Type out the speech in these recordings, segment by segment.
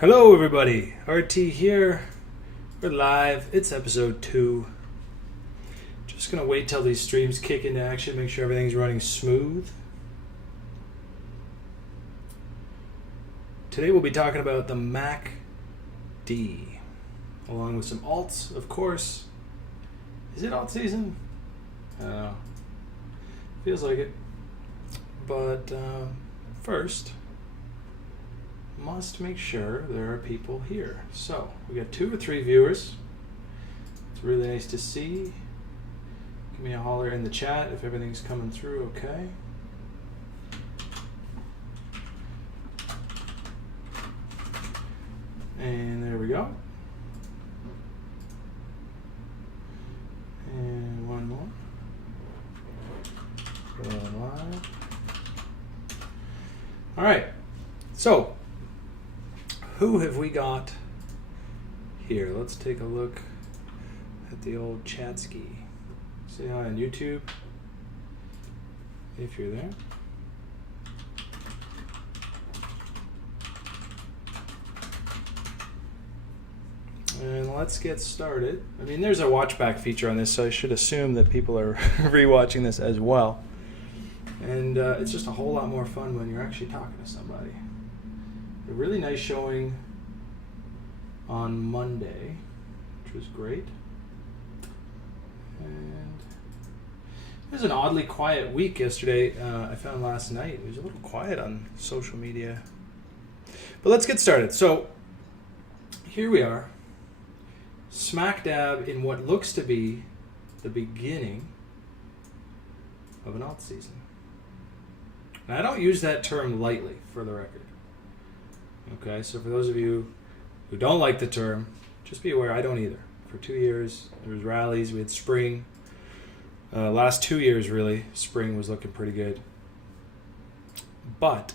Hello everybody, RT here. We're live. It's episode 2. Just gonna wait till these streams kick into action, make sure everything's running smooth. Today we'll be talking about the Mac D, along with some alts, of course. Is it alt season? I don't know. Feels like it. But first, must make sure there are people here. So we got 2 or 3 viewers. It's really nice to see. Give me a holler in the chat if everything's coming through okay. And there we go. And one more. Going live. All right. So who have we got here? Let's take a look at the old Chatsky. Say hi on YouTube if you're there. And let's get started. I mean, there's a watch back feature on this, so I should assume that people are rewatching this as well. And it's just a whole lot more fun when you're actually talking to somebody. A really nice showing on Monday, which was great. And it was an oddly quiet week yesterday. I found last night it was a little quiet on social media. But let's get started. So here we are, smack dab in what looks to be the beginning of an alt season. Now, I don't use that term lightly, for the record. Okay, so for those of you who don't like the term, just be aware I don't either. For 2 years, there was rallies, we had spring. Last 2 years, really, spring was looking pretty good. But,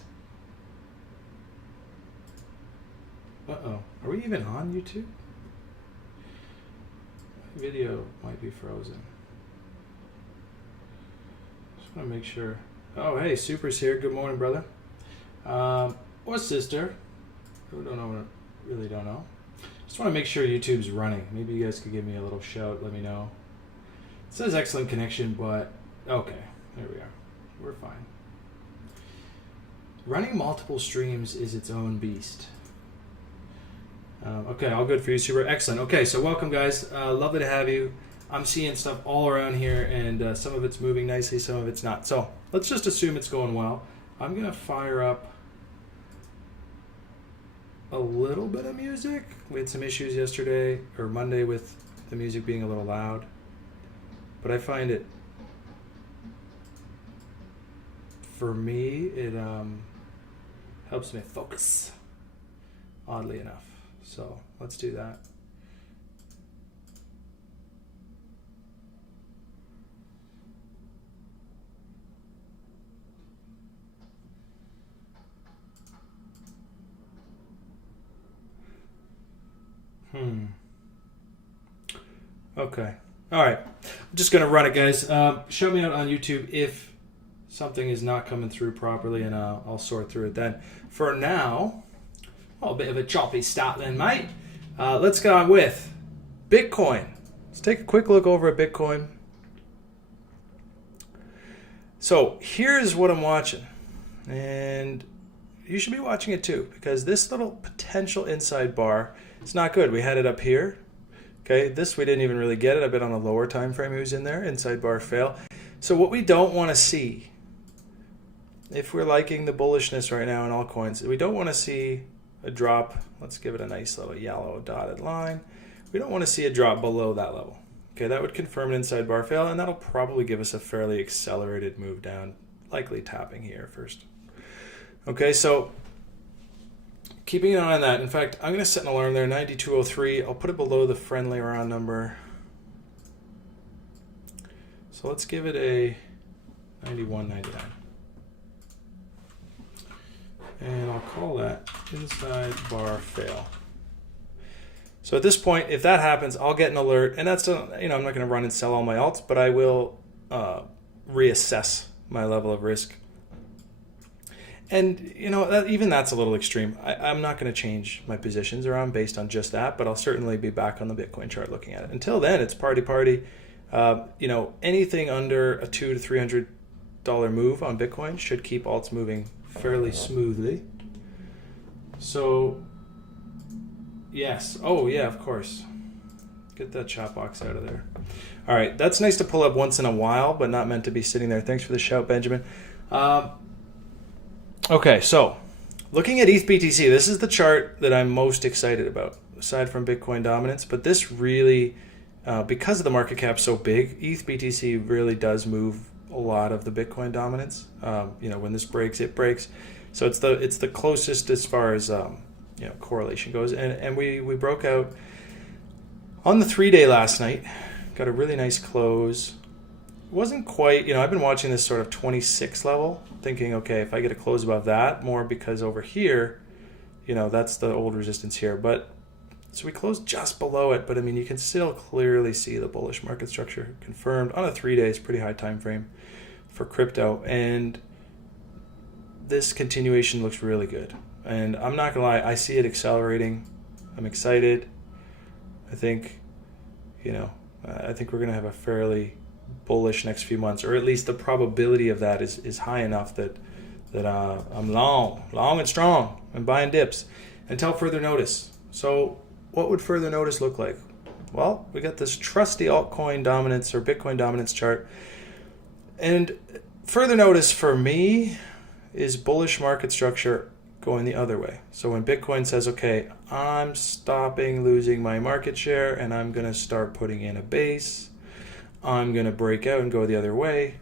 are we even on YouTube? My video might be frozen. Just want to make sure. Oh, hey, Super's here. Good morning, brother. Or sister. Who don't know, really don't know. Just want to make sure YouTube's running. Maybe you guys could give me a little shout. Let me know. It says excellent connection, but okay, there we are. We're fine. Running multiple streams is its own beast. Okay, all good for you, Super. Excellent. Okay, so welcome, guys. Lovely to have you. I'm seeing stuff all around here, and some of it's moving nicely, some of it's not. So let's just assume it's going well. I'm going to fire up a little bit of music. We had some issues yesterday or Monday with the music being a little loud, but I find it, for me, it helps me focus, oddly enough. So let's do that. Okay. All right. I'm just going to run it, guys. Show me out on YouTube if something is not coming through properly, and I'll sort through it then. For now, a bit of a choppy start then, mate. Let's go on with Bitcoin. Let's take a quick look over at Bitcoin. So here's what I'm watching. And you should be watching it too, because this little potential inside bar, it's not good. We had it up here. Okay, this we didn't even really get it. A bit on a lower time frame it was in there. Inside bar fail. So what we don't want to see, if we're liking the bullishness right now in all coins, we don't want to see a drop. Let's give it a nice little yellow dotted line. We don't want to see a drop below that level. Okay, that would confirm an inside bar fail, and that'll probably give us a fairly accelerated move down, likely tapping here first. Okay, so keeping an eye on that. In fact, I'm going to set an alarm there, 9203. I'll put it below the friendly round number. So let's give it a 91.99. And I'll call that inside bar fail. So at this point, if that happens, I'll get an alert. And that's, I'm not going to run and sell all my alts, but I will reassess my level of risk. And, you know, even that's a little extreme. I'm not going to change my positions around based on just that, but I'll certainly be back on the Bitcoin chart looking at it. Until then, it's party. You know, anything under a $200 to $300 move on Bitcoin should keep alts moving fairly smoothly. So, yes. Oh, yeah, of course. Get that chat box out of there. All right, that's nice to pull up once in a while, but not meant to be sitting there. Thanks for the shout, Benjamin. Okay, so looking at ETH BTC, this is the chart that I'm most excited about, aside from Bitcoin dominance. But this really, because of the market cap so big, ETH BTC really does move a lot of the Bitcoin dominance. You know, when this breaks, it breaks. So it's the closest as far as you know, correlation goes. And we broke out on the 3-day last night. Got a really nice close. Wasn't quite, you know, I've been watching this sort of 26 level, thinking, okay, if I get a close above that, more because over here, you know, that's the old resistance here. But so we closed just below it, but I mean, you can still clearly see the bullish market structure confirmed on a 3 days, pretty high time frame for crypto. And this continuation looks really good. And I'm not gonna lie, I see it accelerating. I'm excited. I think, you know, I think we're gonna have a fairly bullish next few months, or at least the probability of that is high enough that I'm long and strong and buying dips until further notice. So what would further notice look like? Well, we got this trusty altcoin dominance or Bitcoin dominance chart, and further notice for me is bullish market structure going the other way. So when Bitcoin says, okay, I'm stopping losing my market share and I'm going to start putting in a base, I'm going to break out and go the other way,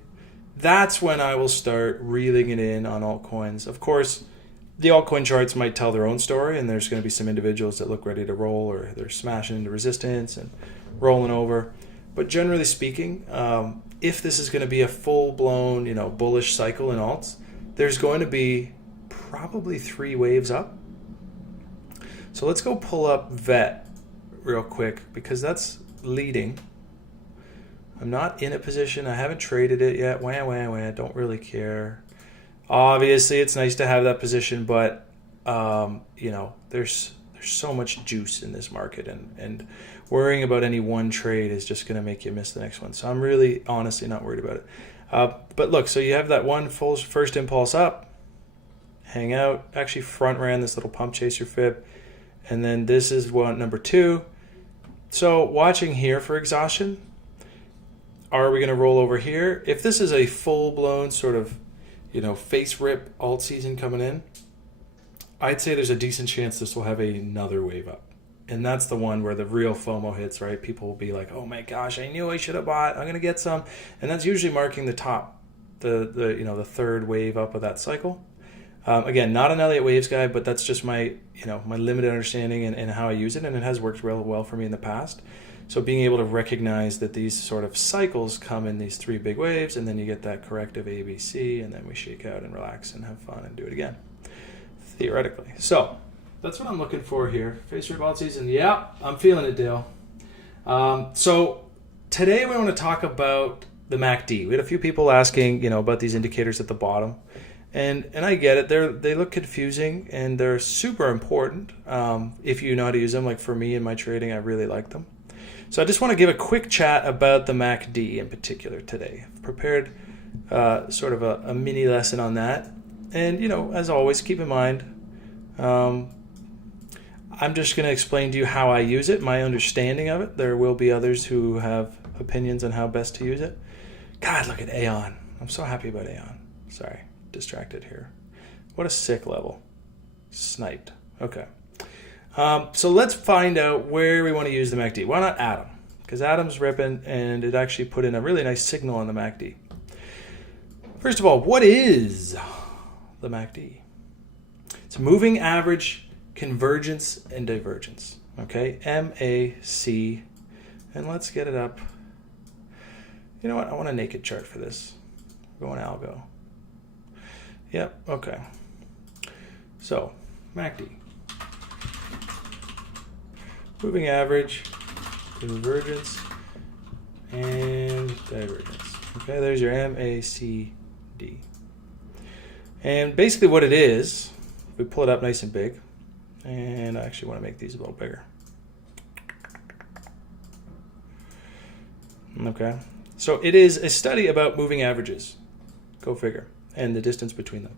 that's when I will start reeling it in on altcoins. Of course, the altcoin charts might tell their own story, and there's going to be some individuals that look ready to roll, or they're smashing into resistance and rolling over. But generally speaking, if this is going to be a full-blown, you know, bullish cycle in alts, there's going to be probably 3 waves up. So let's go pull up VET real quick, because that's leading. I'm not in a position. I haven't traded it yet. Don't really care. Obviously, it's nice to have that position, but you know, there's so much juice in this market, and worrying about any one trade is just going to make you miss the next one. So I'm really, honestly, not worried about it. But look, so you have that one full first impulse up, hang out, actually front ran this little pump chaser fib, and then this is number 2. So watching here for exhaustion. Are we going to roll over here? If this is a full-blown sort of, you know, face rip alt season coming in, I'd say there's a decent chance this will have another wave up. And that's the one where the real FOMO hits, right? People will be like, oh my gosh, I knew I should have bought. I'm going to get some. And that's usually marking the top, the you know, the third wave up of that cycle. Again, not an Elliott Waves guy, but that's just my, you know, my limited understanding and how I use it. And it has worked real well for me in the past. So being able to recognize that these sort of cycles come in these 3 big waves, and then you get that corrective ABC, and then we shake out and relax and have fun and do it again, theoretically. So that's what I'm looking for here. Face rip alt season. Yeah, I'm feeling it, Dale. So today we want to talk about the MACD. We had a few people asking, you know, about these indicators at the bottom. And I get it. They look confusing, and they're super important if you know how to use them. Like for me in my trading, I really like them. So I just want to give a quick chat about the MACD in particular today. I've prepared sort of a mini lesson on that. And, you know, as always, keep in mind, I'm just going to explain to you how I use it, my understanding of it. There will be others who have opinions on how best to use it. God, look at Aeon. I'm so happy about Aeon. Sorry, distracted here. What a sick level. Sniped. Okay. So let's find out where we want to use the MACD. Why not Atom? Because Atom's ripping, and it actually put in a really nice signal on the MACD. First of all, what is the MACD? It's moving average convergence and divergence. Okay, MAC. And let's get it up. You know what? I want a naked chart for this. We're going algo. Yep, okay. So, MACD. Moving average, convergence, and divergence. Okay, there's your MACD. And basically what it is, we pull it up nice and big, and I actually want to make these a little bigger. Okay, so it is a study about moving averages, go figure, and the distance between them.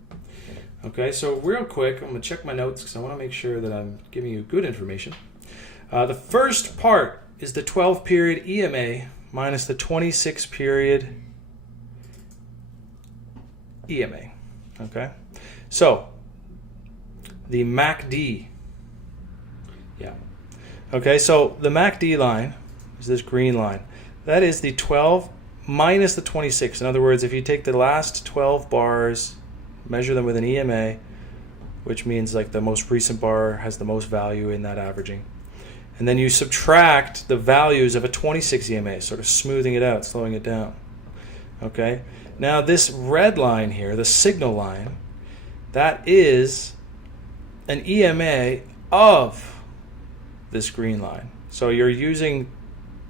Okay, so real quick, I'm going to check my notes because I want to make sure that I'm giving you good information. The first part is the 12-period EMA minus the 26-period EMA. Okay, so the MACD. Yeah. Okay, so the MACD line is this green line. That is the 12 minus the 26. In other words, if you take the last 12 bars, measure them with an EMA, which means like the most recent bar has the most value in that averaging. And then you subtract the values of a 26 EMA, sort of smoothing it out, slowing it down. Okay? Now this red line here, the signal line, that is an EMA of this green line. So you're using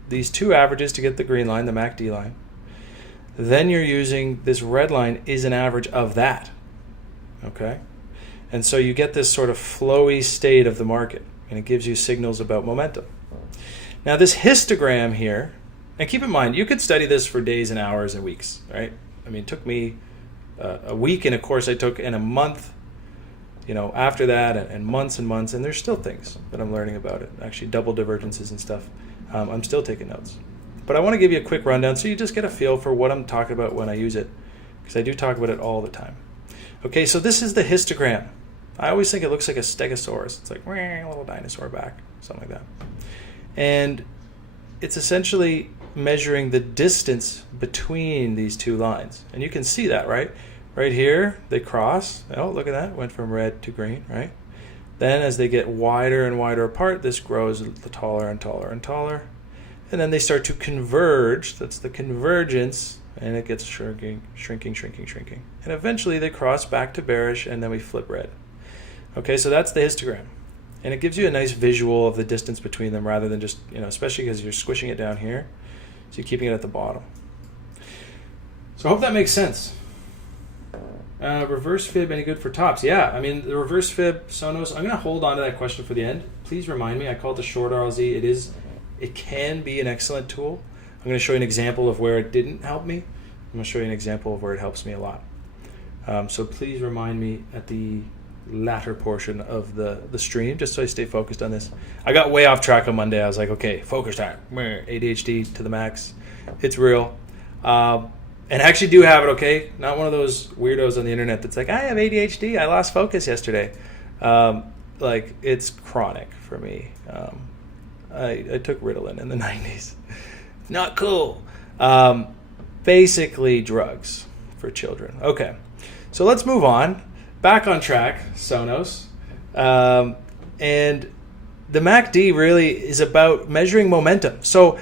these two averages to get the green line, the MACD line. Then you're using this red line is an average of that. Okay? And so you get this sort of flowy state of the market, and it gives you signals about momentum. Now this histogram here, and keep in mind, you could study this for days and hours and weeks, right? I mean, it took me a week in a course I took, and a month, after that, and months, and there's still things that I'm learning about it. Actually, double divergences and stuff. I'm still taking notes. But I want to give you a quick rundown so you just get a feel for what I'm talking about when I use it, because I do talk about it all the time. Okay, so this is the histogram. I always think it looks like a stegosaurus. It's like a little dinosaur back, something like that. And it's essentially measuring the distance between these two lines. And you can see that, right? Right here, they cross. Oh, look at that. Went from red to green, right? Then as they get wider and wider apart, this grows taller and taller and taller. And then they start to converge. That's the convergence. And it gets shrinking. And eventually they cross back to bearish, and then we flip red. Okay, so that's the histogram. And it gives you a nice visual of the distance between them rather than just, especially because you're squishing it down here. So you're keeping it at the bottom. So I hope that makes sense. Reverse fib, any good for tops? Yeah, I mean, the reverse fib, Sonos, I'm going to hold on to that question for the end. Please remind me. I call it the short RLZ. It can be an excellent tool. I'm going to show you an example of where it didn't help me. I'm going to show you an example of where it helps me a lot. So please remind me at the latter portion of the stream, just so I stay focused on this. I got way off track on Monday. I was like, okay, focus time. ADHD to the max. It's real. And I actually do have it, okay? Not one of those weirdos on the internet that's like, I have ADHD. I lost focus yesterday. It's chronic for me. I took Ritalin in the 90s. Not cool. Basically drugs for children. Okay, so let's move on. Back on track, Sonos. And the MACD really is about measuring momentum. So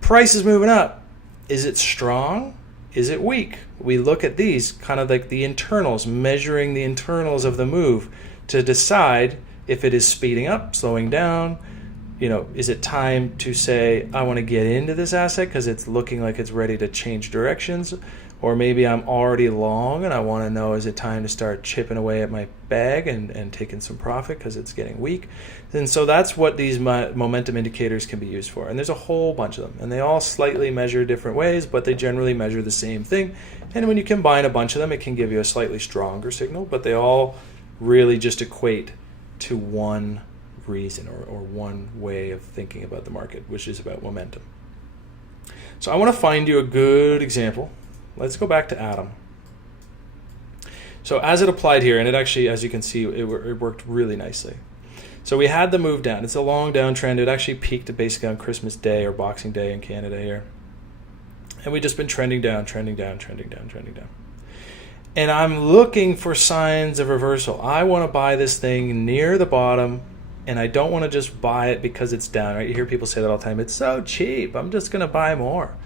price is moving up. Is it strong? Is it weak? We look at these, kind of like the internals, measuring the internals of the move to decide if it is speeding up, slowing down. Is it time to say, I want to get into this asset because it's looking like it's ready to change directions? Or maybe I'm already long and I want to know, is it time to start chipping away at my bag and taking some profit because it's getting weak? And so that's what these momentum indicators can be used for. And there's a whole bunch of them. And they all slightly measure different ways, but they generally measure the same thing. And when you combine a bunch of them, it can give you a slightly stronger signal, but they all really just equate to one reason or one way of thinking about the market, which is about momentum. So I want to find you a good example. Let's go back to Atom. So as it applied here, and it actually, as you can see, it worked really nicely. So we had the move down. It's a long downtrend. It actually peaked basically on Christmas Day or Boxing Day in Canada here. And we've just been trending down. And I'm looking for signs of reversal. I want to buy this thing near the bottom, and I don't want to just buy it because it's down. Right? You hear people say that all the time. It's so cheap. I'm just going to buy more.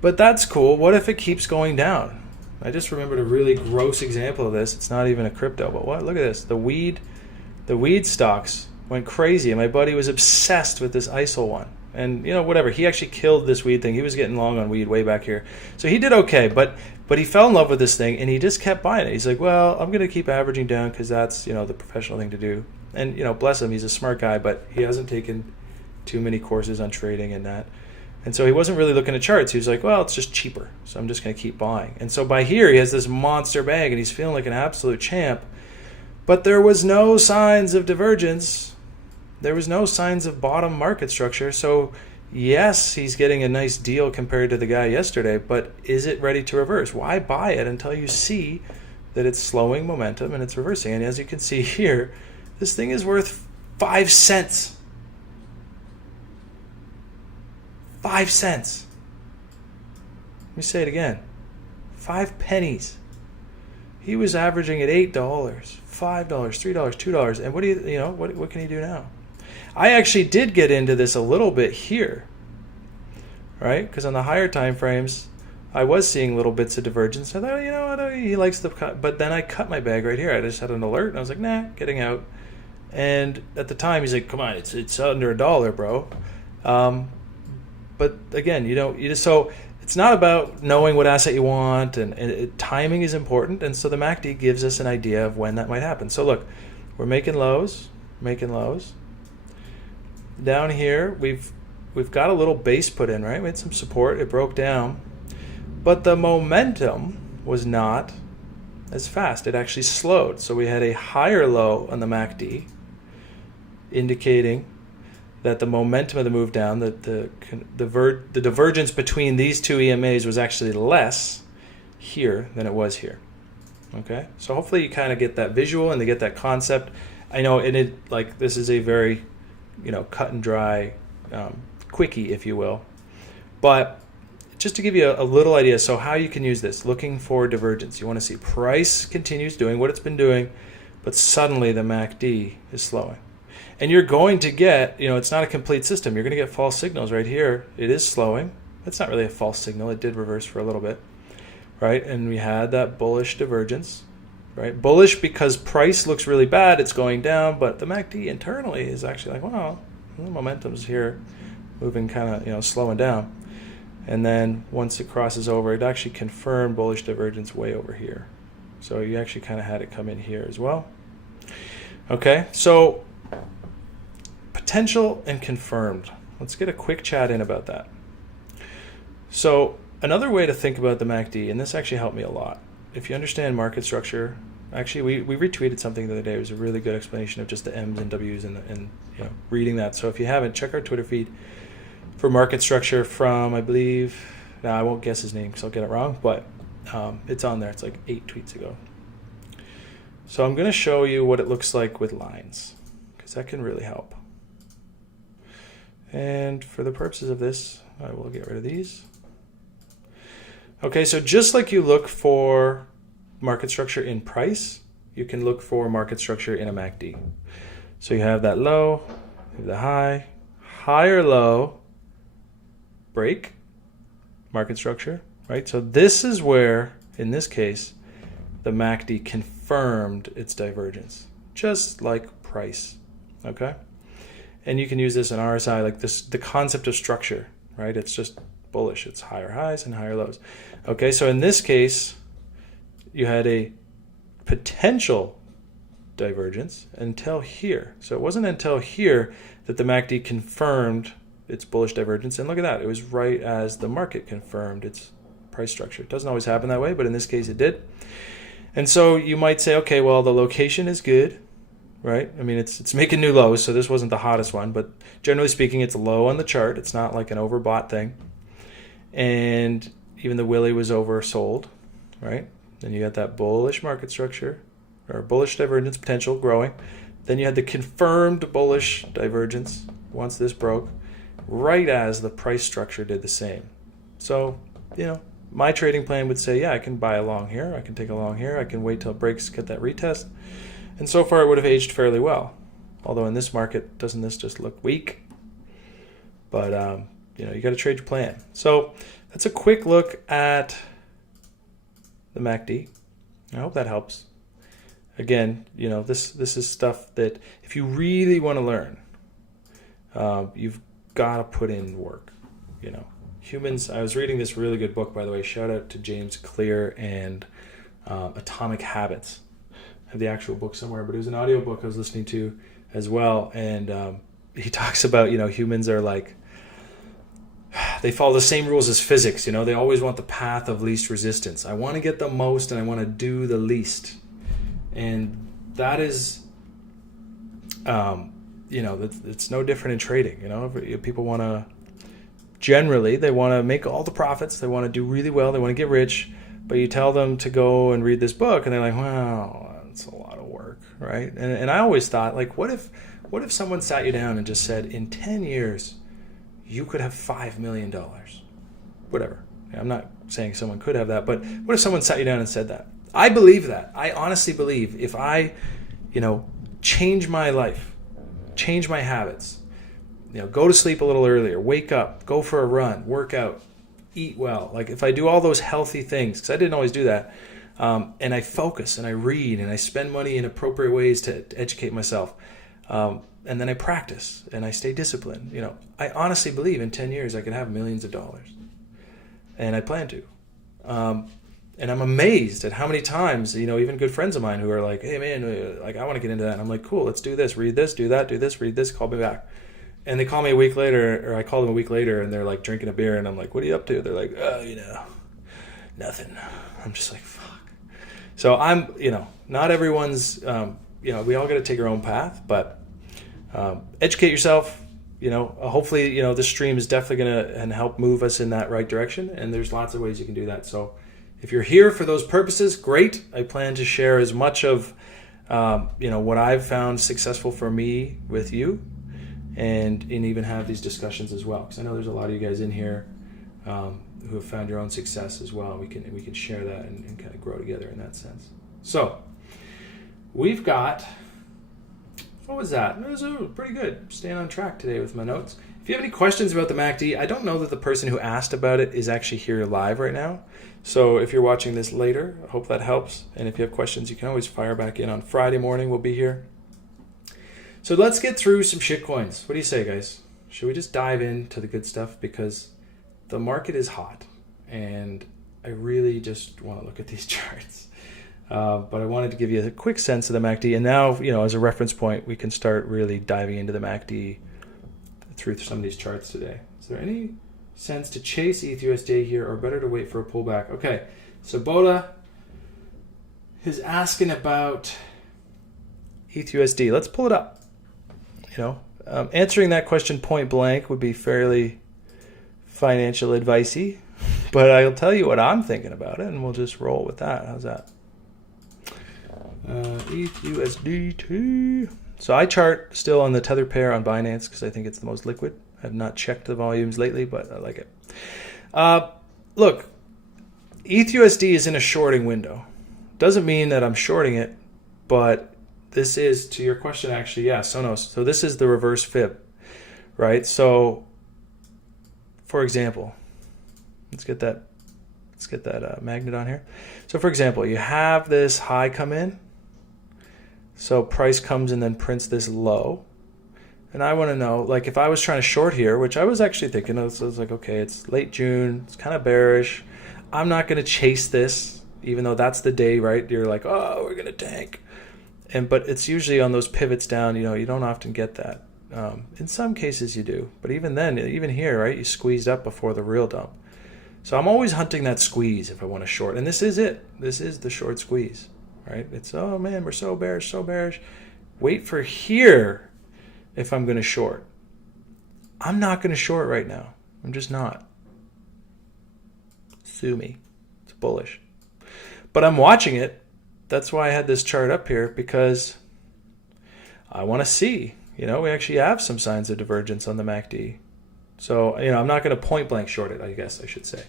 But that's cool. What if it keeps going down? I just remembered a really gross example of this. It's not even a crypto, but what? Look at this. The weed stocks went crazy, and my buddy was obsessed with this ISIL one. And, whatever. He actually killed this weed thing. He was getting long on weed way back here. So he did okay, but he fell in love with this thing, and he just kept buying it. He's like, well, I'm going to keep averaging down because that's, the professional thing to do. And, bless him, he's a smart guy, but he hasn't taken too many courses on trading and that. And so he wasn't really looking at charts. He was like, well, it's just cheaper, so I'm just going to keep buying. And so by here, he has this monster bag, and he's feeling like an absolute champ. But there was no signs of divergence. There was no signs of bottom market structure. So yes, he's getting a nice deal compared to the guy yesterday, but is it ready to reverse? Why buy it until you see that it's slowing momentum and it's reversing? And as you can see here, this thing is worth 5 cents. 5 cents. Let me say it again. 5 pennies. He was averaging at $8, $5, $3, $2. And what do what can he do now? I actually did get into this a little bit here, right? Because on the higher time frames, I was seeing little bits of divergence. I thought, he likes the cut. But then I cut my bag right here. I just had an alert, and I was like, nah, getting out. And at the time, he's like, come on, it's under $1, bro. But again, so it's not about knowing what asset you want, and timing is important. And so the MACD gives us an idea of when that might happen. So look, we're making lows. Down here, we've got a little base put in, right? We had some support. It broke down. But the momentum was not as fast. It actually slowed. So we had a higher low on the MACD, indicating that the momentum of the move down, the divergence between these two EMAs was actually less here than it was here. Okay? So hopefully you kind of get that visual and they get that concept. I know this is a very cut and dry quickie, if you will. But just to give you a little idea, so how you can use this, looking for divergence. You want to see price continues doing what it's been doing, but suddenly the MACD is slowing. And you're going to get, it's not a complete system. You're going to get false signals right here. It is slowing. It's not really a false signal. It did reverse for a little bit, right? And we had that bullish divergence. Right? Bullish because price looks really bad, it's going down, but the MACD internally is actually like, wow, the momentum's here, moving kind of, slowing down. And then once it crosses over, it actually confirmed bullish divergence way over here. So you actually kind of had it come in here as well. Okay, so potential and confirmed. Let's get a quick chat in about that. So another way to think about the MACD, and this actually helped me a lot. If you understand market structure, actually we retweeted something the other day. It was a really good explanation of just the M's and W's and reading that. So if you haven't, check our Twitter feed for market structure from, I believe, I won't guess his name because I'll get it wrong, but it's on there. It's like 8 tweets ago. So I'm going to show you what it looks like with lines because that can really help. And for the purposes of this, I will get rid of these. Okay, so just like you look for market structure in price, you can look for market structure in a MACD. So you have that low, you have the high, higher low, break, market structure, right? So this is where, in this case, the MACD confirmed its divergence, just like price, okay? And you can use this in RSI, like this, the concept of structure, right? It's just bullish. It's higher highs and higher lows. Okay, so in this case, you had a potential divergence until here. So it wasn't until here that the MACD confirmed its bullish divergence. And look at that. It was right as the market confirmed its price structure. It doesn't always happen that way, but in this case it did. And so you might say, okay, well, the location is good, right? I mean, it's making new lows, so this wasn't the hottest one, but generally speaking, it's low on the chart. It's not like an overbought thing. And even the Willie was oversold, right? Then you got that bullish market structure, or bullish divergence potential growing. Then you had the confirmed bullish divergence once this broke, right as the price structure did the same. So, my trading plan would say, yeah, I can buy a long here, I can take a long here, I can wait till it breaks, get that retest. And so far it would have aged fairly well. Although in this market, doesn't this just look weak? But, you got to trade your plan. So that's a quick look at the MACD. I hope that helps. Again, this is stuff that if you really want to learn, you've gotta put in work. Humans. I was reading this really good book, by the way. Shout out to James Clear and Atomic Habits. I have the actual book somewhere, but it was an audio book I was listening to as well. And he talks about, humans are like, they follow the same rules as physics. They always want the path of least resistance. I want to get the most and I want to do the least. And that is, it's no different in trading. People want to, generally, they want to make all the profits. They want to do really well. They want to get rich. But you tell them to go and read this book and they're like, wow, that's a lot of work, right? And I always thought, like, what if someone sat you down and just said, in 10 years, you could have $5 million? Whatever. I'm not saying someone could have that, but what if someone sat you down and said that? I believe that. I honestly believe if I, change my life, change my habits, go to sleep a little earlier, wake up, go for a run, work out, eat well. Like if I do all those healthy things, because I didn't always do that, and I focus and I read and I spend money in appropriate ways to educate myself, and then I practice and I stay disciplined. I honestly believe in 10 years I could have millions of dollars, and I plan to. And I'm amazed at how many times, even good friends of mine who are like, hey man, like I want to get into that. And I'm like, cool, let's do this, read this, do that, do this, read this, call me back. And they call me a week later, or I call them a week later, and they're like drinking a beer, and I'm like, what are you up to? They're like, oh, nothing. I'm just like, fuck. So I'm, not everyone's, we all got to take our own path, but educate yourself. Hopefully, this stream is definitely going to help move us in that right direction, and there's lots of ways you can do that. So if you're here for those purposes, great. I plan to share as much of, what I've found successful for me with you, and even have these discussions as well, because I know there's a lot of you guys in here who have found your own success as well. We can share that and kind of grow together in that sense. So we've got, what was that? It was pretty good. Staying on track today with my notes. If you have any questions about the MACD, I don't know that the person who asked about it is actually here live right now. So if you're watching this later, I hope that helps. And if you have questions, you can always fire back in on Friday morning. We'll be here. So let's get through some shitcoins. What do you say, guys? Should we just dive into the good stuff? Because the market is hot, and I really just want to look at these charts. But I wanted to give you a quick sense of the MACD. And now, as a reference point, we can start really diving into the MACD through some of these charts today. Is there any sense to chase ETH/USD here, or better to wait for a pullback? Okay, so Boda is asking about ETH/USD. Let's pull it up. Answering that question point blank would be fairly financial advicey, but I'll tell you what I'm thinking about it, and we'll just roll with that. How's that? ETH/USDT. So I chart still on the tether pair on Binance because I think it's the most liquid. I have not checked the volumes lately, but I like it. Look, ETH/USD is in a shorting window. Doesn't mean that I'm shorting it, but this is, to your question, actually, yeah, Sonos. So this is the reverse fib, right? So, for example, let's get that magnet on here. So, for example, you have this high come in. So price comes and then prints this low. And I want to know, like, if I was trying to short here, which I was actually thinking, I was like, okay, it's late June, it's kind of bearish. I'm not going to chase this, even though that's the day, right? You're like, oh, we're going to tank. But it's usually on those pivots down, you don't often get that. In some cases you do, but even then, even here, right, you squeezed up before the real dump. So I'm always hunting that squeeze if I want to short, and this is it. This is the short squeeze, right? It's, oh man, we're so bearish, so bearish. Wait for here if I'm going to short. I'm not going to short right now. I'm just not. Sue me. It's bullish. But I'm watching it. That's why I had this chart up here, because I want to see, we actually have some signs of divergence on the MACD. So, I'm not going to point blank short it, I guess I should say.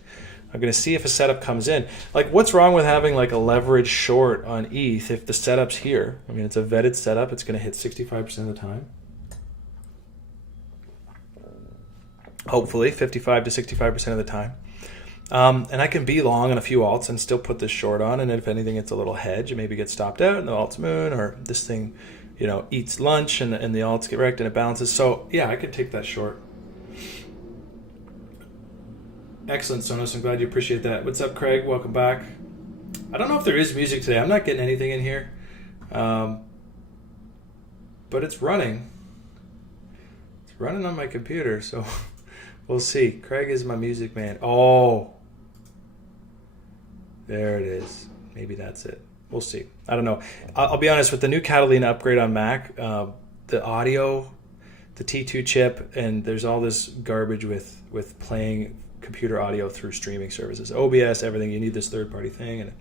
I'm going to see if a setup comes in. Like, what's wrong with having like a leverage short on ETH if the setup's here? I mean, it's a vetted setup. It's going to hit 65% of the time. Hopefully 55 to 65% of the time. And I can be long on a few alts and still put this short on. And if anything, it's a little hedge. It maybe gets stopped out in the alt's moon, or this thing, eats lunch and the alts get wrecked and it balances. So yeah, I could take that short. Excellent, Sonos. I'm glad you appreciate that. What's up, Craig? Welcome back. I don't know if there is music today. I'm not getting anything in here. But it's running. It's running on my computer, so we'll see. Craig is my music man. Oh, there it is. Maybe that's it. We'll see. I don't know. I'll be honest, with the new Catalina upgrade on Mac, the audio, the T2 chip, and there's all this garbage with playing computer audio through streaming services, OBS, everything. You need this third-party thing, and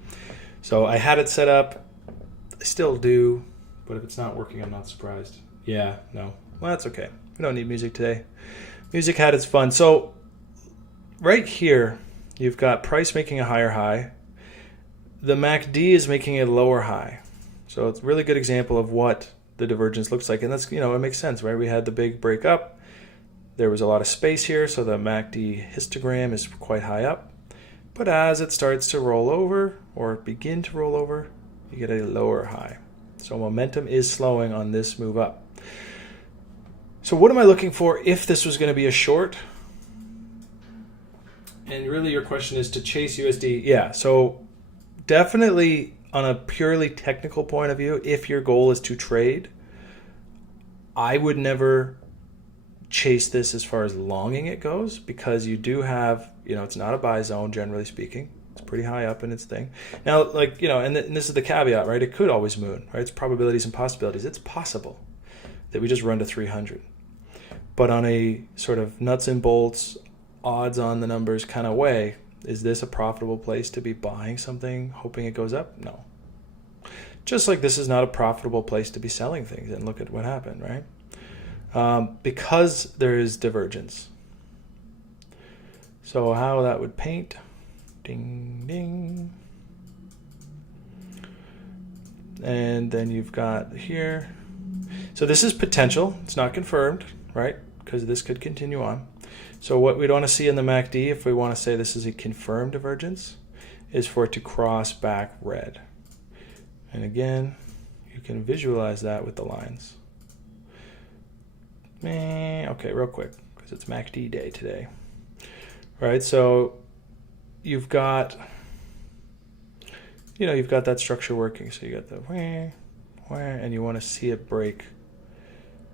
so I had it set up. I still do, but if it's not working, I'm not surprised. Yeah, no. Well, that's okay. We don't need music today. Music had its fun. So right here, you've got price making a higher high. The MACD is making a lower high. So it's a really good example of what the divergence looks like. And that's, it makes sense, right? We had the big break up. There was a lot of space here, so the MACD histogram is quite high up. But as it starts to roll over or begin to roll over, you get a lower high. So momentum is slowing on this move up. So what am I looking for if this was going to be a short? And really your question is to chase USD. Yeah, so definitely on a purely technical point of view, if your goal is to trade, I would never chase this as far as longing it goes, because you do have, it's not a buy zone, generally speaking. It's pretty high up in its thing. Now, and this is the caveat, right? It could always moon, right? It's probabilities and possibilities. It's possible that we just run to 300. But on a sort of nuts and bolts, odds on the numbers kind of way, is this a profitable place to be buying something, hoping it goes up? No. Just like this is not a profitable place to be selling things, and look at what happened, right? Because there is divergence. So how that would paint, ding, ding. And then you've got here. So this is potential. It's not confirmed, right? Because this could continue on. So what we'd want to see in the MACD, if we want to say this is a confirmed divergence, is for it to cross back red. And again, you can visualize that with the lines. Okay, real quick, because it's MACD day today. Right, so you've got, you've got that structure working. So you got the and you want to see it break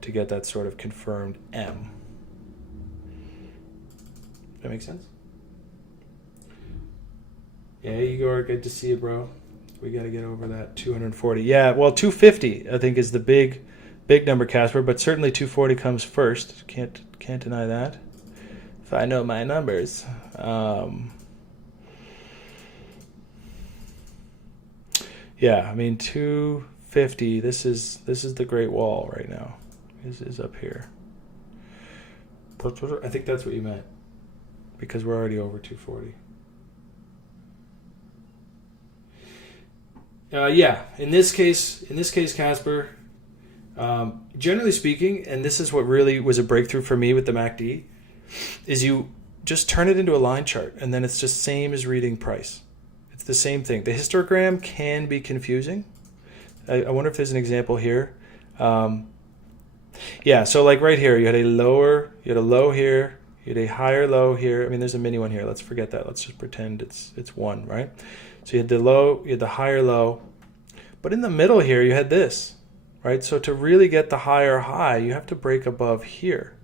to get that sort of confirmed M. Does that make sense? Yeah, Igor, good to see you, bro. We got to get over that 240. Yeah, well, 250 I think is the big number, Casper, but certainly 240 comes first. Can't deny that. If I know my numbers. Yeah, I mean 250. This is the Great Wall right now. This is up here. I think that's what you meant, because we're already over 240. Yeah, in this case, Casper. Generally speaking, and this is what really was a breakthrough for me with the MACD, is you just turn it into a line chart, and then it's just same as reading price. It's the same thing. The histogram can be confusing. I wonder if there's an example here. Yeah, so like right here, you had a low here, you had a higher low here. I mean, there's a mini one here. Let's forget that. Let's just pretend it's 1, right? So you had the low, you had the higher low, but in the middle here, you had this. Right, so to really get the higher high, you have to break above here.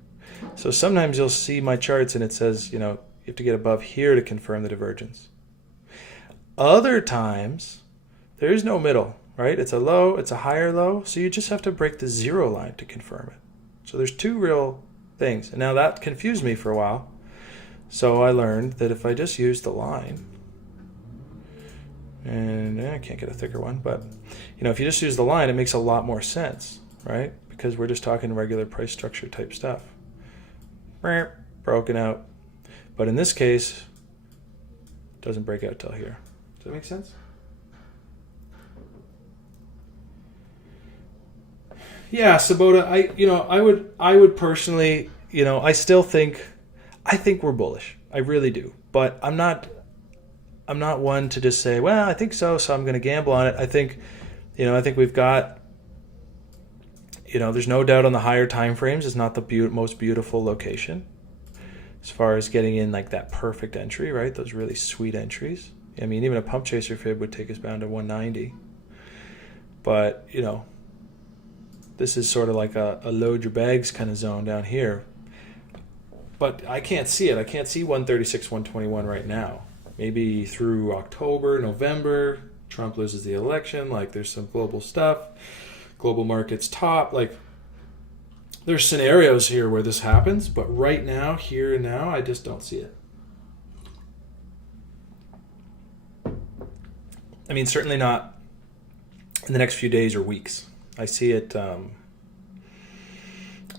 So sometimes you'll see my charts and it says, you have to get above here to confirm the divergence. Other times, there is no middle, right? It's a low, it's a higher low, so you just have to break the 0 line to confirm it. So there's two real things. And now that confused me for a while. So I learned that if I just use the line, and I can't get a thicker one, but if you just use the line, it makes a lot more sense, right? Because we're just talking regular price structure type stuff. Broken out. But in this case, it doesn't break out till here. Does that make sense? Yeah, Sabota, I would personally, I think we're bullish. I really do. But I'm not one to just say, well, I think so I'm going to gamble on it. I think we've got, there's no doubt on the higher time frames. It's not the most beautiful location. as far as getting in like that perfect entry, right? Those really sweet entries. I mean, even a pump chaser fib would take us down to 190. But, you know, this is sort of like a load your bags kind of zone down here. But I can't see it. I can't see 136, 121 right now. Maybe through October, November, Trump loses the election. Like, there's some global stuff. Global markets top. Like, there's scenarios here where this happens. But right now, here and now, I just don't see it. I mean, certainly not in the next few days or weeks. I see it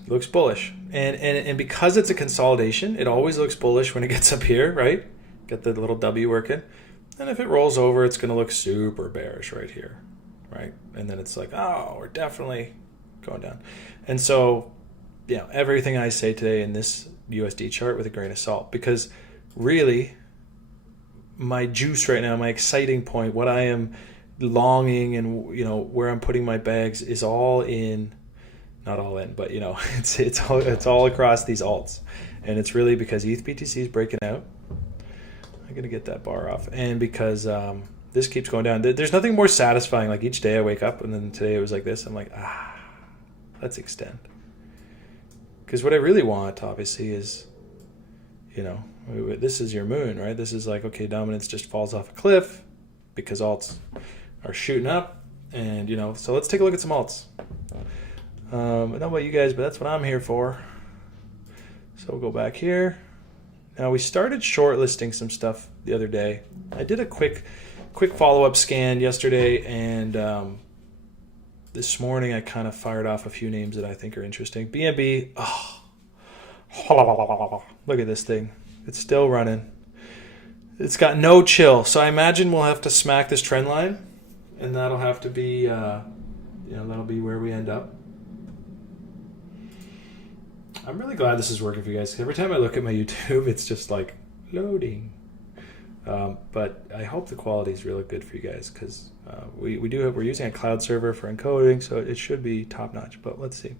looks bullish. And because it's a consolidation, it always looks bullish when it gets up here, right? Get the little W working. And if it rolls over, it's going to look super bearish right here, right? And then it's like, oh, we're definitely going down. And so, you know, everything I say today in this USD chart with a grain of salt, because really my juice right now, my exciting point, what I am longing and, you know, where I'm putting my bags is all in, not all in, but, you know, it's all across these alts. And it's really because ETH BTC is breaking out. I'm going to get that bar off. And because this keeps going down. There's nothing more satisfying. Like each day I wake up and then today it was like this. I'm like, let's extend. Because what I really want, obviously, is, you know, this is your moon, right? This is like, okay, dominance just falls off a cliff because alts are shooting up. And, you know, so let's take a look at some alts. I don't know about you guys, but that's what I'm here for. So we'll go back here. Now we started shortlisting some stuff the other day. I did a quick follow-up scan yesterday, and this morning I kind of fired off a few names that I think are interesting. BNB, look at this thing. It's still running. It's got no chill. So I imagine we'll have to smack this trend line, and that'll have to be, you know, that'll be where we end up. I'm really glad this is working for you guys. Every time I look at my YouTube, it's just like loading. But I hope the quality is really good for you guys, because we're using a cloud server for encoding, so it should be top notch. But let's see.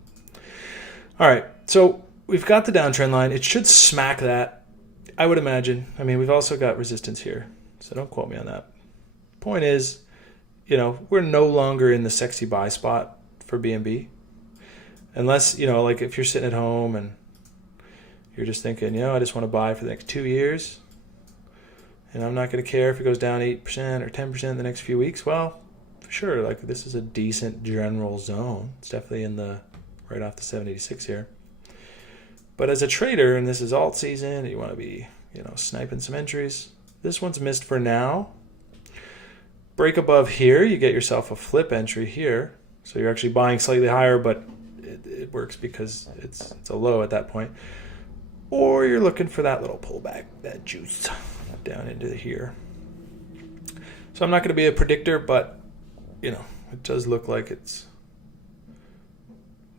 All right, so we've got the downtrend line. It should smack that, I would imagine. I mean, we've also got resistance here, so don't quote me on that. Point is, you know, we're no longer in the sexy buy spot for BNB. Unless, you know, like if you're sitting at home and you're just thinking, you know, I just want to buy for the next 2 years and I'm not going to care if it goes down 8% or 10% in the next few weeks. Well, for sure, like this is a decent general zone. It's definitely in the right off the 786 here. But as a trader, and this is alt season, you want to be, you know, sniping some entries. This one's missed for now. Break above here, you get yourself a flip entry here. So you're actually buying slightly higher, but it works because it's a low at that point. Or you're looking for that little pullback, that juice down into here. So I'm not going to be a predictor, but, you know, it does look like it's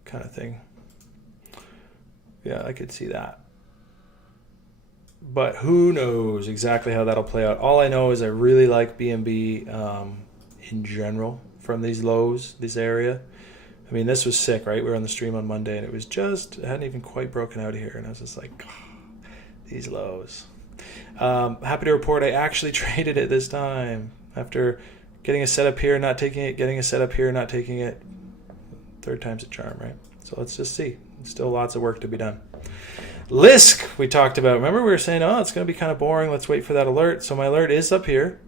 kind of thing. Yeah, I could see that. But who knows exactly how that'll play out. All I know is I really like BNB in general from these lows, this area. I mean, this was sick, right? We were on the stream on Monday, and it was just, it hadn't even quite broken out of here. And I was just like, oh, these lows. Happy to report I actually traded it this time. After getting a setup here, not taking it, getting a setup here, not taking it. Third time's a charm, right? So let's just see. Still lots of work to be done. Lisk, we talked about. Remember, we were saying, oh, it's going to be kind of boring. Let's wait for that alert. So my alert is up here.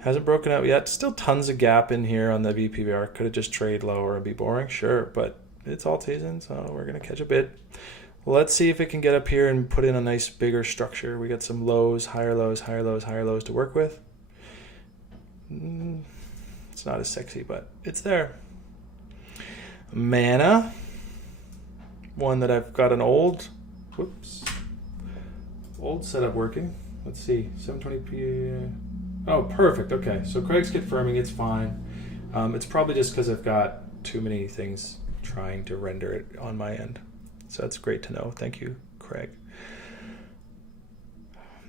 Hasn't broken out yet. Still tons of gap in here on the VPVR. Could have just trade lower and be boring, sure, but it's all season, so we're going to catch a bit. Let's see if it can get up here and put in a nice bigger structure. We got some lows, higher lows, higher lows, higher lows to work with. It's not as sexy, but it's there. Mana, one that I've got an old setup working. Let's see, 720p. Oh, perfect. Okay, so Craig's confirming it's fine. It's probably just because I've got too many things trying to render it on my end. So that's great to know. Thank you, Craig.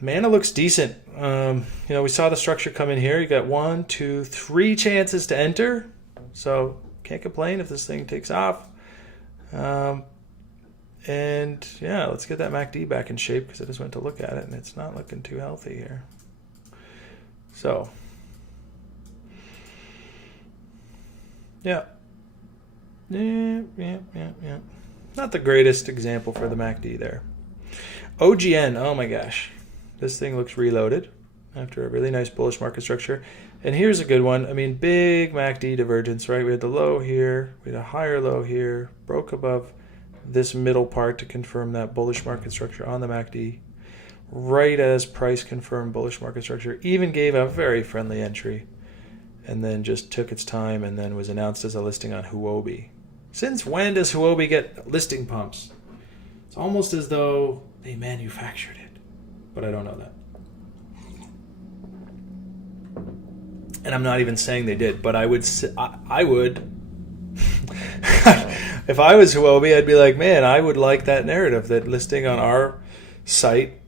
Mana looks decent. You know, we saw the structure come in here. You got 1, 2, 3 chances to enter. So can't complain if this thing takes off. And yeah, let's get that MACD back in shape because I just went to look at it and it's not looking too healthy here. So, yeah. Not the greatest example for the MACD there. OGN, oh my gosh. This thing looks reloaded after a really nice bullish market structure. And here's a good one. I mean, big MACD divergence, right? We had the low here, we had a higher low here, broke above this middle part to confirm that bullish market structure on the MACD. Right as price confirmed bullish market structure, even gave a very friendly entry and then just took its time and then was announced as a listing on Huobi. Since when does Huobi get listing pumps? It's almost as though they manufactured it, but I don't know that. And I'm not even saying they did, but I would if I was Huobi, I'd be like, man, I would like that narrative that listing on our site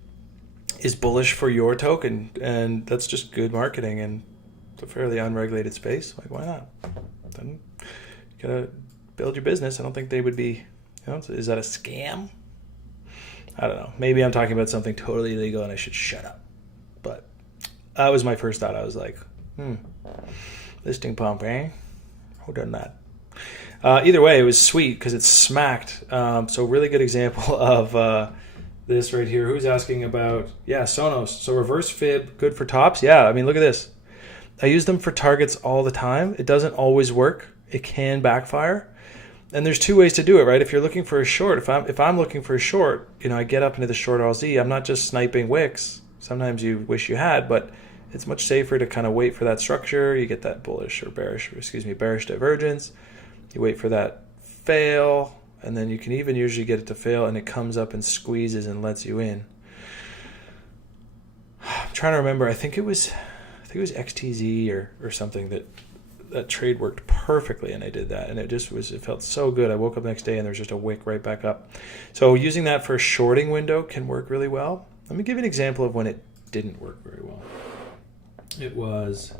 is bullish for your token, and that's just good marketing, and it's a fairly unregulated space. Like, why not? Then you gotta build your business. I don't think they would be, is that a scam? I don't know. Maybe I'm talking about something totally illegal and I should shut up. But that was my first thought. I was like, listing pump, eh? Who done that? Either way, it was sweet because it smacked. So really good example of this right here. Who's asking about, Sonos. So reverse fib, good for tops. Yeah, I mean, look at this. I use them for targets all the time. It doesn't always work. It can backfire. And there's two ways to do it, right? If you're looking for a short, if I'm looking for a short, I get up into the short RLZ. I'm not just sniping wicks. Sometimes you wish you had, but it's much safer to kind of wait for that structure. You get that bearish divergence. You wait for that fail, and then you can even usually get it to fail, and it comes up and squeezes and lets you in. I'm trying to remember. I think it was XTZ or something that trade worked perfectly, and I did that, and it felt so good. I woke up the next day and there's just a wick right back up. So using that for a shorting window can work really well. Let me give you an example of when it didn't work very well. It was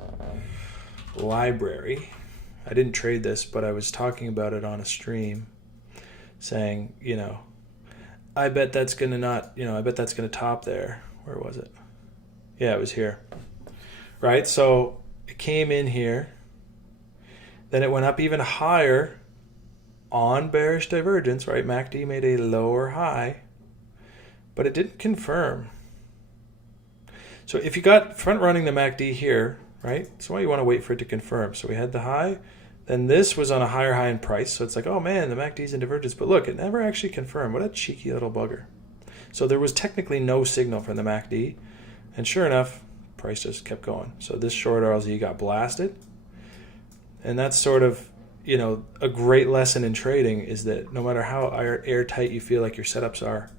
library. I didn't trade this, but I was talking about it on a stream saying, I bet that's going to top there. Where was it? Yeah, it was here. Right? So it came in here. Then it went up even higher on bearish divergence, right? MACD made a lower high, but it didn't confirm. So if you got front running the MACD here, right? So why you want to wait for it to confirm. So we had the high, then this was on a higher high in price. So it's like, oh man, the MACD's in divergence. But look, it never actually confirmed. What a cheeky little bugger. So there was technically no signal from the MACD. And sure enough, price just kept going. So this short RLZ got blasted. And that's sort of, a great lesson in trading is that no matter how airtight you feel like your setups are,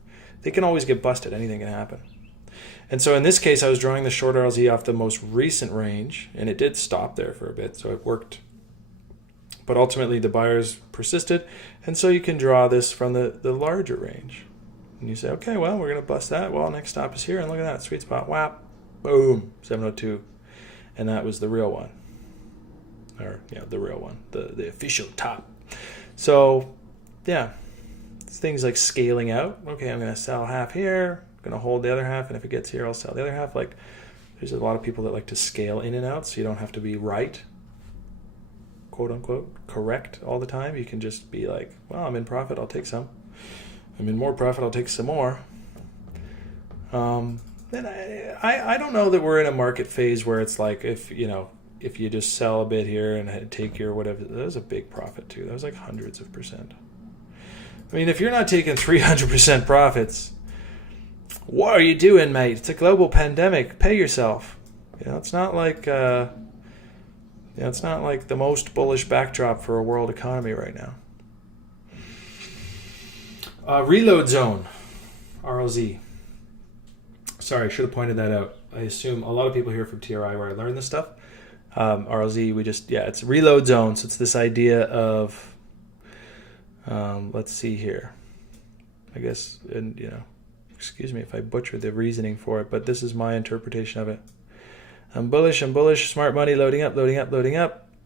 they can always get busted. Anything can happen. And so in this case, I was drawing the short RLZ off the most recent range, and it did stop there for a bit, so it worked. But ultimately, the buyers persisted, and so you can draw this from the larger range. And you say, okay, well, we're going to bust that. Well, next stop is here, and look at that, sweet spot, whap, boom, 702. And that was the real one. Or, the real one, the official top. So, yeah, things like scaling out. Okay, I'm going to sell half here, I'm going to hold the other half, and if it gets here, I'll sell the other half. Like, there's a lot of people that like to scale in and out, so you don't have to be right, quote unquote, correct all the time. You can just be like, well, I'm in profit, I'll take some. I'm in more profit, I'll take some more. And I don't know that we're in a market phase where it's like if you just sell a bit here and take your whatever, that was a big profit too. That was like hundreds of percent. I mean, if you're not taking 300% profits, what are you doing, mate? It's a global pandemic. Pay yourself. It's not like it's not like the most bullish backdrop for a world economy right now. Reload zone, RLZ. Sorry, I should have pointed that out. I assume a lot of people here from TRI where I learned this stuff. RLZ, it's reload zone. So it's this idea of, let's see here. I guess, and excuse me if I butcher the reasoning for it, but this is my interpretation of it. I'm bullish, smart money, loading up,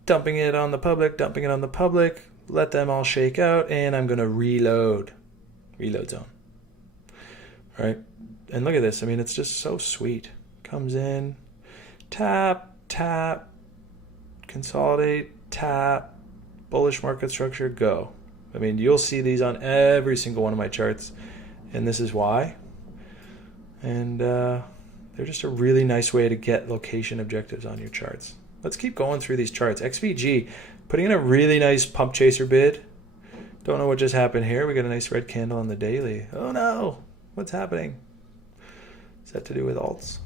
dumping it on the public, let them all shake out, and I'm going to reload. reload zone. Right? And look at this. I mean, it's just so sweet. Comes in, tap, tap, consolidate, tap, bullish market structure, go. I mean, you'll see these on every single one of my charts, and this is why. And they're just a really nice way to get location objectives on your charts. Let's keep going through these charts. XVG, putting in a really nice pump chaser bid. Don't know what just happened here. We got a nice red candle on the daily. Oh no, what's happening? Is that to do with alts?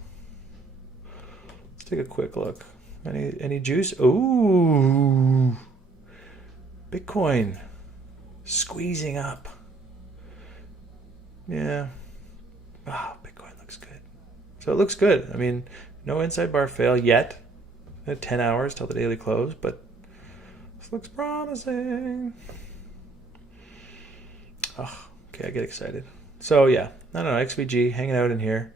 Let's take a quick look. Any juice? Ooh, Bitcoin squeezing up. Yeah. Wow, Bitcoin looks good. So it looks good. I mean, no inside bar fail yet. 10 hours till the daily close, but this looks promising. Oh, okay, I get excited. So yeah, I don't know, XVG hanging out in here.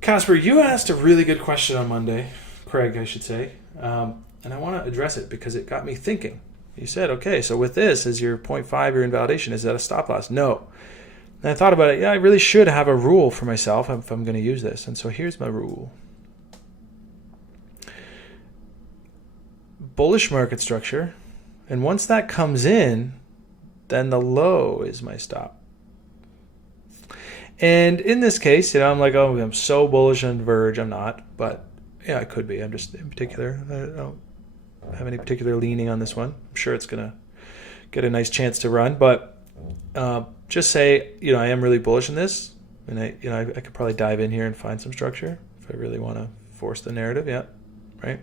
Casper, you asked a really good question on Monday. Craig, I should say. And I want to address it because it got me thinking. You said, okay, so with this, is your 0.5 your invalidation? Is that a stop loss? No. And I thought about it. Yeah, I really should have a rule for myself if I'm going to use this. And so here's my rule. Bullish market structure. And once that comes in, then the low is my stop. And in this case, I'm like, oh, I'm so bullish on Verge. I'm not, but yeah, I could be. I'm just in particular. I don't have any particular leaning on this one. I'm sure it's going to get a nice chance to run, but just say, I am really bullish in this, and I could probably dive in here and find some structure if I really want to force the narrative. Yeah, right.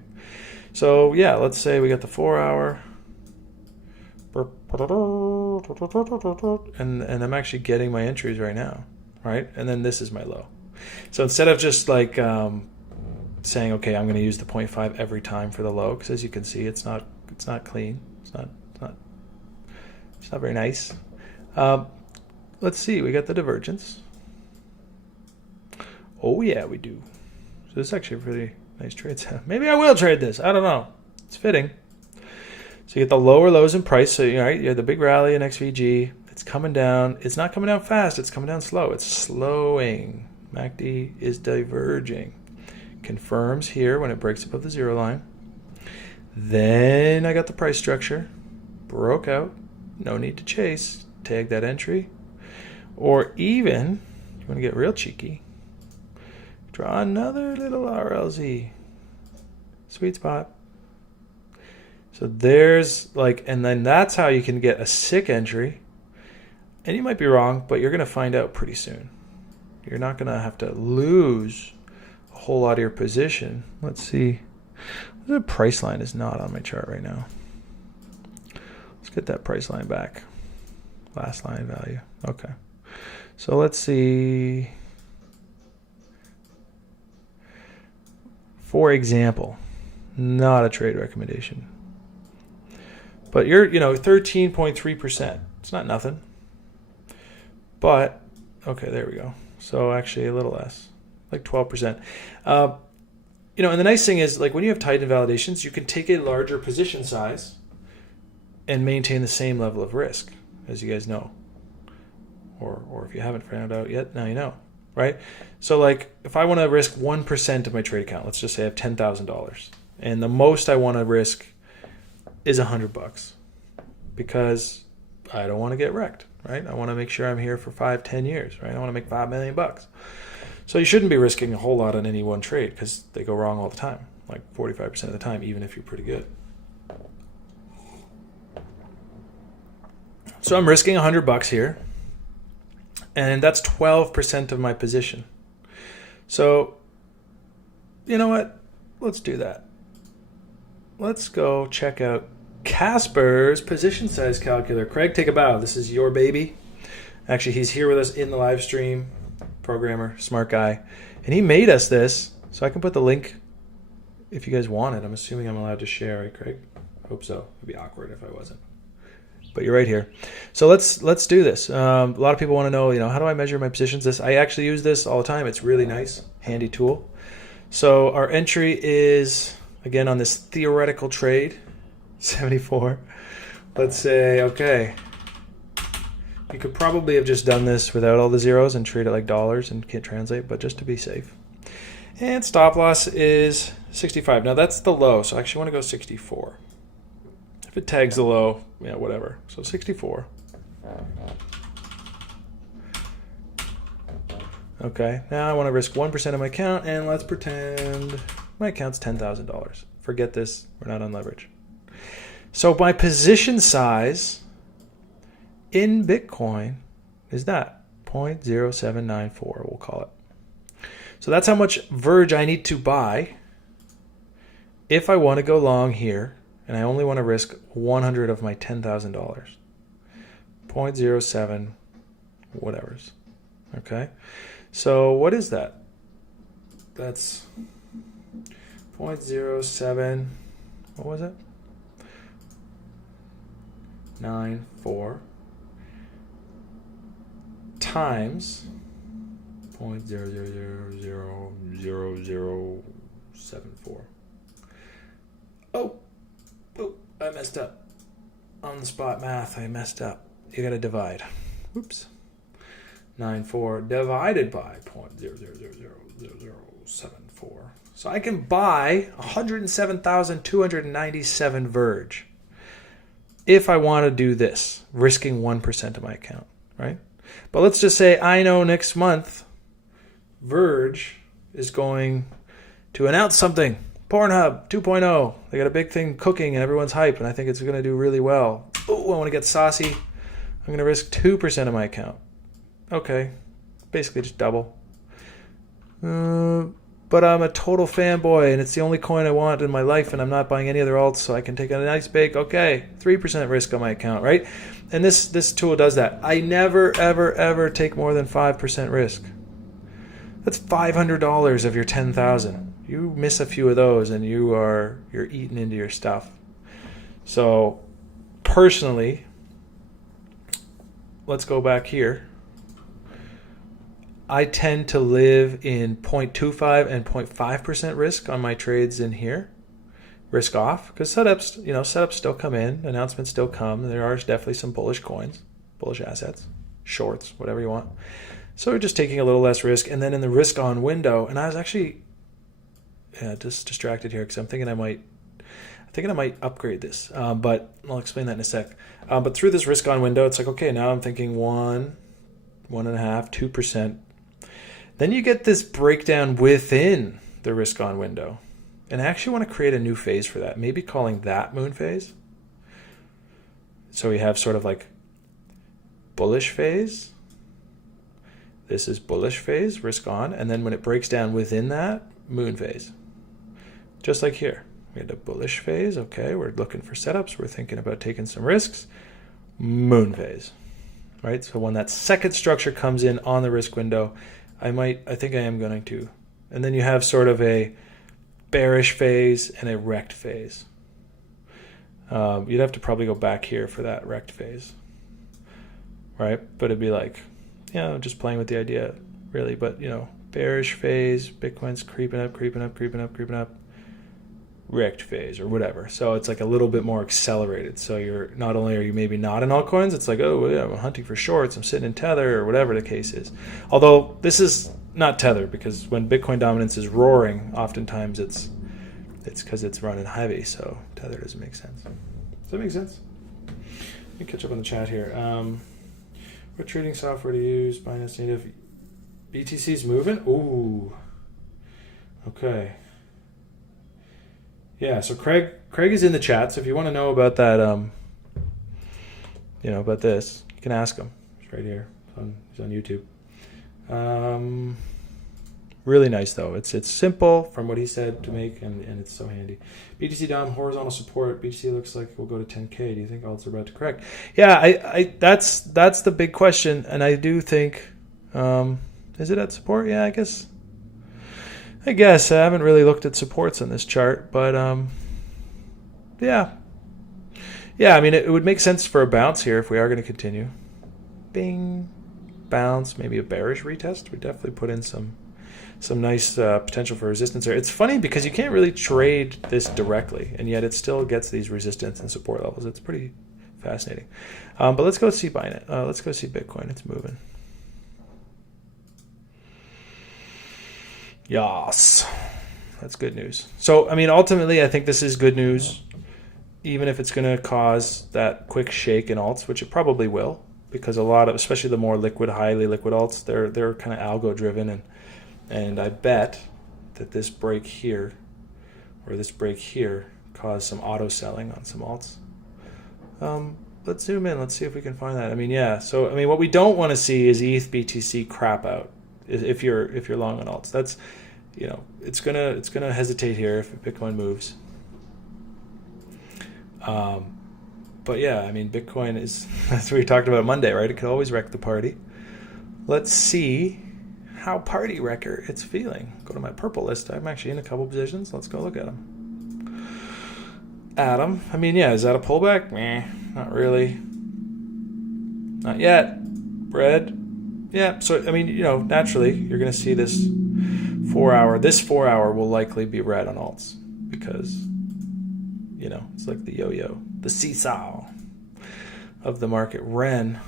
So yeah, let's say we got the 4 hour, and I'm actually getting my entries right now, right? And then this is my low. So instead of just like saying, okay, I'm going to use the 0.5 every time for the low, because as you can see, it's not clean. It's not very nice. Let's see. We got the divergence. Oh yeah, we do. So this is actually a pretty nice trade. Maybe I will trade this. I don't know. It's fitting. So you get the lower lows in price. So you have the big rally in XVG. It's coming down. It's not coming down fast. It's coming down slow. It's slowing. MACD is diverging. Confirms here when it breaks above the zero line. Then I got the price structure. Broke out. No need to chase. Tag that entry. Or even, you want to get real cheeky, draw another little RLZ. Sweet spot. So there's and then that's how you can get a sick entry. And you might be wrong, but you're going to find out pretty soon. You're not going to have to lose a whole lot of your position. Let's see. The price line is not on my chart right now. Let's get that price line back. Last line value. Okay. So let's see. For example, not a trade recommendation. But you're, 13.3%. It's not nothing. But, okay, there we go. So actually a little less, like 12%. And the nice thing is, when you have tight invalidations, you can take a larger position size and maintain the same level of risk, as you guys know. Or if you haven't found out yet, now you know, right? So if I want to risk 1% of my trade account, let's just say I have $10,000, and the most I want to risk is $100 because I don't want to get wrecked, right? I want to make sure I'm here for 5-10 years, right? I want to make $5 million. So you shouldn't be risking a whole lot on any one trade because they go wrong all the time, like 45% of the time, even if you're pretty good. So I'm risking $100 here. And that's 12% of my position. So, you know what? Let's do that. Let's go check out Casper's position size calculator. Craig, take a bow. This is your baby. Actually, he's here with us in the live stream. Programmer, smart guy. And he made us this. So I can put the link if you guys want it. I'm assuming I'm allowed to share, right, Craig? Hope so. It'd be awkward if I wasn't. But you're right here. So let's do this. A lot of people want to know, how do I measure my positions? I actually use this all the time. It's really nice, handy tool. So our entry is, again, on this theoretical trade, 74. Let's say, okay, You could probably have just done this without all the zeros and treat it like dollars and can't translate, but just to be safe. And stop loss is 65. Now that's the low, so I actually want to go 64. If it tags the low, yeah, whatever. So 64. Okay, now I want to risk 1% of my account, and let's pretend my account's $10,000. Forget this, we're not on leverage. So my position size in Bitcoin is that 0.0794, we'll call it. So that's how much Verge I need to buy if I want to go long here, and I only want to risk 100 of my $10,000. 0.07 whatevers. Okay, so what is that? That's 0.07, what was it? 94 times 0.00000074. Oh, I messed up. On the spot math, I messed up. You gotta divide. Whoops. 94 divided by 0.00000074. So I can buy 107,297 Verge if I want to do this, risking 1% of my account, right? But let's just say I know next month Verge is going to announce something. Pornhub 2.0. They got a big thing cooking and everyone's hype, and I think it's going to do really well. Oh, I want to get saucy. I'm going to risk 2% of my account. Okay, basically just double. But I'm a total fanboy, and it's the only coin I want in my life, and I'm not buying any other alts, so I can take a nice big, okay, 3% risk on my account, right? And this tool does that. I never, ever, ever take more than 5% risk. That's $500 of your 10,000. You miss a few of those, and you're eating into your stuff. So, personally, let's go back here. I tend to live in 0.25 and 0.5% risk on my trades in here. Risk off, because setups still come in, announcements still come. There are definitely some bullish coins, bullish assets, shorts, whatever you want. So we're just taking a little less risk. And then in the risk on window, and I was actually just distracted here because I'm thinking I might upgrade this, but I'll explain that in a sec. But through this risk on window, it's like, okay, now I'm thinking 1.5, 2%. Then you get this breakdown within the risk on window. And I actually want to create a new phase for that, maybe calling that moon phase. So we have sort of like bullish phase. This is bullish phase, risk on. And then when it breaks down within that, moon phase. Just like here. We had a bullish phase. Okay, we're looking for setups. We're thinking about taking some risks. Moon phase. Right? So when that second structure comes in on the risk window, I think I am going to. And then you have sort of a bearish phase and a wrecked phase. You'd have to probably go back here for that wrecked phase. Right? But it'd be like, just playing with the idea, really. But, bearish phase, Bitcoin's creeping up, wrecked phase or whatever. So it's like a little bit more accelerated. So you're not only are you maybe not in altcoins, it's like, oh yeah, I'm hunting for shorts, I'm sitting in Tether or whatever the case is. Although this is not Tether, because when Bitcoin dominance is roaring, oftentimes it's because it's running heavy. So Tether doesn't make sense. Does that make sense? Let me catch up on the chat here. What trading software to use? Binance native. BTC's moving. Ooh. Okay. Yeah, so Craig is in the chat, so if you want to know about that, about this, you can ask him. He's right here. He's on YouTube. Really nice, though. It's simple from what he said to make, and it's so handy. BTC down, horizontal support. BTC looks like we'll go to 10K. Do you think alts are about to correct? Yeah, I that's the big question, and I do think, is it at support? Yeah, I guess I haven't really looked at supports on this chart, but yeah. I mean, it would make sense for a bounce here if we are going to continue. Bing, bounce, maybe a bearish retest. We definitely put in some nice potential for resistance there. It's funny because you can't really trade this directly, and yet it still gets these resistance and support levels. It's pretty fascinating. But let's go see Binance. Let's go see Bitcoin. It's moving. Yes. That's good news. So, I mean, ultimately, I think this is good news, even if it's going to cause that quick shake in alts, which it probably will, because a lot of, especially the more liquid, highly liquid alts, they're kind of algo driven, and I bet that this break here, or this break here, caused some auto selling on some alts. Let's zoom in. Let's see if we can find that. I mean, yeah. So, I mean, what we don't want to see is ETH BTC crap out. If you're long on alts, that's, you know, it's gonna hesitate here if Bitcoin moves. But yeah, I mean, Bitcoin is, that's what we talked about Monday, right? It could always wreck the party. Let's see how party wrecker it's feeling. Go to my purple list. I'm actually in a couple positions. Let's go look at them. Atom. I mean, yeah, is that a pullback? Meh, not really. Not yet. Red. Yeah, so, I mean, you know, naturally, you're going to see this 4 hour. This 4 hour will likely be red on alts because, you know, it's like the yo-yo, the seesaw of the market. Ren,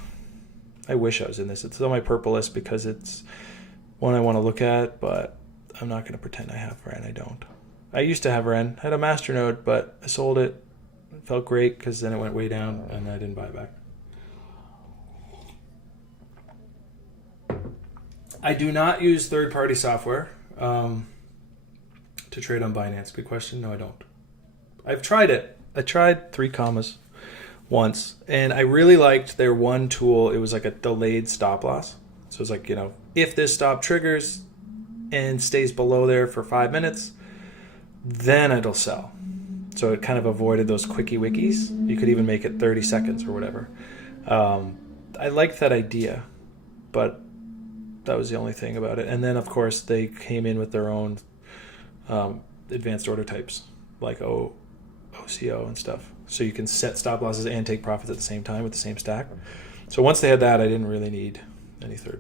I wish I was in this. It's on my purple list because it's one I want to look at, but I'm not going to pretend I have Ren. I don't. I used to have Ren. I had a masternode, but I sold it. It felt great because then it went way down and I didn't buy it back. I do not use third-party software to trade on Binance. Good question. No, I don't. I've tried it. I tried 3 commas once, and I really liked their one tool. It was like a delayed stop loss. So it's like, you know, if this stop triggers and stays below there for 5 minutes, then it'll sell. So it kind of avoided those quickie wickies. You could even make it 30 seconds or whatever. I liked that idea, but that was the only thing about it. And then, of course, they came in with their own advanced order types, like OCO and stuff. So you can set stop losses and take profits at the same time with the same stack. So once they had that, I didn't really need any third